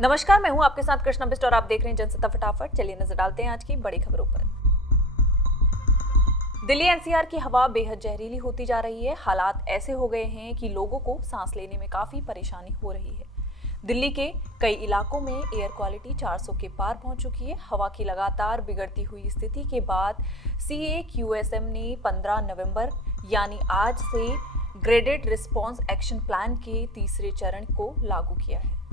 नमस्कार, मैं हूं आपके साथ कृष्णा बिस्ट और आप देख रहे हैं जनसत्ता फटाफट। चलिए नजर डालते हैं आज की बड़ी खबरों पर। दिल्ली एनसीआर की हवा बेहद जहरीली होती जा रही है। हालात ऐसे हो गए हैं कि लोगों को सांस लेने में काफी परेशानी हो रही है। दिल्ली के कई इलाकों में एयर क्वालिटी 400 के पार पहुंच चुकी है। हवा की लगातार बिगड़ती हुई स्थिति के बाद CAQSM ने 15 नवंबर यानी आज से ग्रेडेड रिस्पांस एक्शन प्लान के तीसरे चरण को लागू किया है।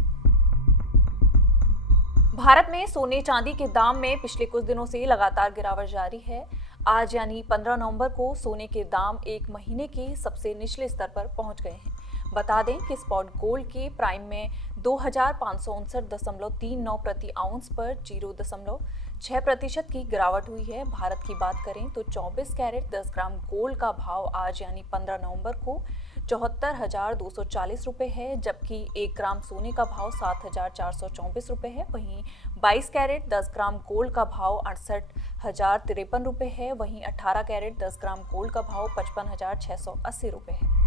भारत में सोने चांदी के दाम में पिछले कुछ दिनों से लगातार गिरावट जारी है। आज यानी 15 नवंबर को सोने के दाम एक महीने के सबसे निचले स्तर पर पहुंच गए हैं। बता दें कि स्पॉट गोल्ड के प्राइम में 2559.39 प्रति आउंस पर 0.6% की गिरावट हुई है। भारत की बात करें तो 24 कैरेट 10 ग्राम गोल्ड का भाव आज यानी 15 नवंबर को 74,240 रुपये है, जबकि 1 ग्राम सोने का भाव 7,424 रुपये है। वहीं 22 कैरेट 10 ग्राम गोल्ड का भाव 68,053 रुपये है। वहीं 18 कैरेट 10 ग्राम गोल्ड का भाव 55,680 रुपये है।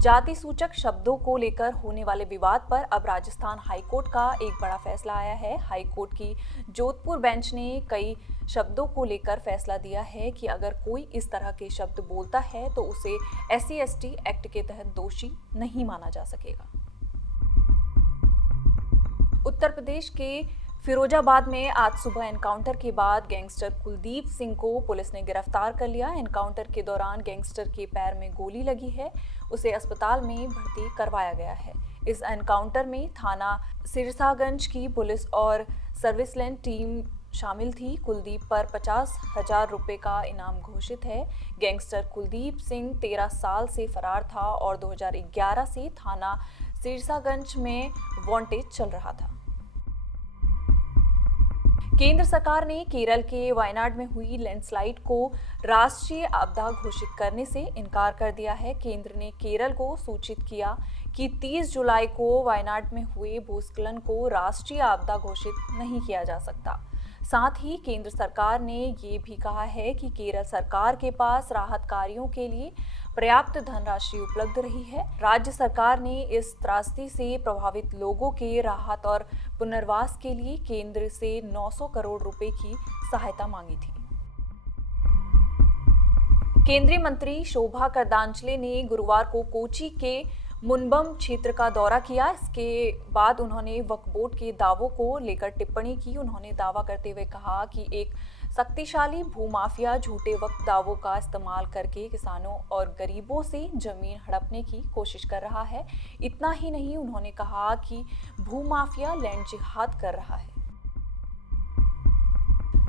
जाति सूचक शब्दों को लेकर होने वाले विवाद पर अब राजस्थान हाईकोर्ट का एक बड़ा फैसला आया है। हाईकोर्ट की जोधपुर बेंच ने कई शब्दों को लेकर फैसला दिया है कि अगर कोई इस तरह के शब्द बोलता है तो उसे SC/ST एक्ट के तहत दोषी नहीं माना जा सकेगा। उत्तर प्रदेश के फिरोजाबाद में आज सुबह एनकाउंटर के बाद गैंगस्टर कुलदीप सिंह को पुलिस ने गिरफ्तार कर लिया। एनकाउंटर के दौरान गैंगस्टर के पैर में गोली लगी है, उसे अस्पताल में भर्ती करवाया गया है। इस एनकाउंटर में थाना सिरसागंज की पुलिस और सर्विसलैंड टीम शामिल थी। कुलदीप पर 50,000 रुपये का इनाम घोषित है। गैंगस्टर कुलदीप सिंह 13 साल से फरार था और 2011 से थाना सिरसागंज में वांटेड चल रहा था। केंद्र सरकार ने केरल के वायनाड में हुई लैंडस्लाइड को राष्ट्रीय आपदा घोषित करने से इनकार कर दिया है। केंद्र ने केरल को सूचित किया कि 30 जुलाई को वायनाड में हुए भूस्खलन को राष्ट्रीय आपदा घोषित नहीं किया जा सकता। साथ ही केंद्र सरकार ने ये भी कहा है कि केरल सरकार के पास राहत कार्यों के लिए पर्याप्त धनराशि उपलब्ध रही है। राज्य सरकार ने इस त्रासदी से प्रभावित लोगों के राहत और पुनर्वास के लिए केंद्र से 900 करोड़ रुपए की सहायता मांगी थी। केंद्रीय मंत्री शोभा करंदलाजे ने गुरुवार को कोची के मुनबम क्षेत्र का दौरा किया। इसके बाद उन्होंने वक्फ बोर्ड के दावों को लेकर टिप्पणी की। उन्होंने दावा करते हुए कहा कि एक शक्तिशाली भूमाफिया झूठे वक्फ दावों का इस्तेमाल करके किसानों और गरीबों से जमीन हड़पने की कोशिश कर रहा है। इतना ही नहीं, उन्होंने कहा कि भूमाफिया लैंड जिहाद कर रहा है।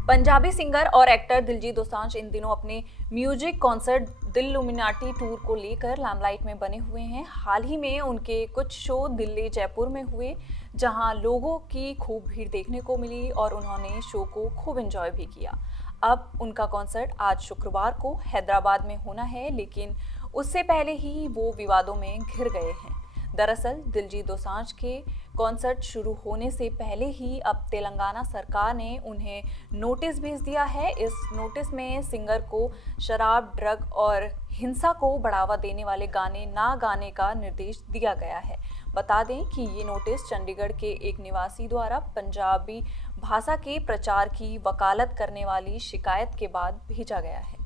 पंजाबी सिंगर और एक्टर दिलजीत दोसांझ इन दिनों अपने म्यूजिक कॉन्सर्ट दिल्लुमिनाटी टूर को लेकर लाइमलाइट में बने हुए हैं। हाल ही में उनके कुछ शो दिल्ली जयपुर में हुए, जहां लोगों की खूब भीड़ देखने को मिली और उन्होंने शो को खूब एंजॉय भी किया। अब उनका कॉन्सर्ट आज शुक्रवार को हैदराबाद में होना है, लेकिन उससे पहले ही वो विवादों में घिर गए हैं। दरअसल दिलजीत दोसांझ के कॉन्सर्ट शुरू होने से पहले ही अब तेलंगाना सरकार ने उन्हें नोटिस भेज दिया है। इस नोटिस में सिंगर को शराब, ड्रग और हिंसा को बढ़ावा देने वाले गाने ना गाने का निर्देश दिया गया है। बता दें कि ये नोटिस चंडीगढ़ के एक निवासी द्वारा पंजाबी भाषा के प्रचार की वकालत करने वाली शिकायत के बाद भेजा गया है।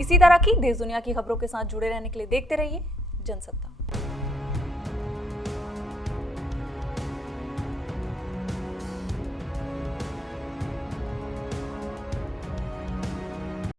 इसी तरह की देश दुनिया की खबरों के साथ जुड़े रहने के लिए देखते रहिए जनसत्ता।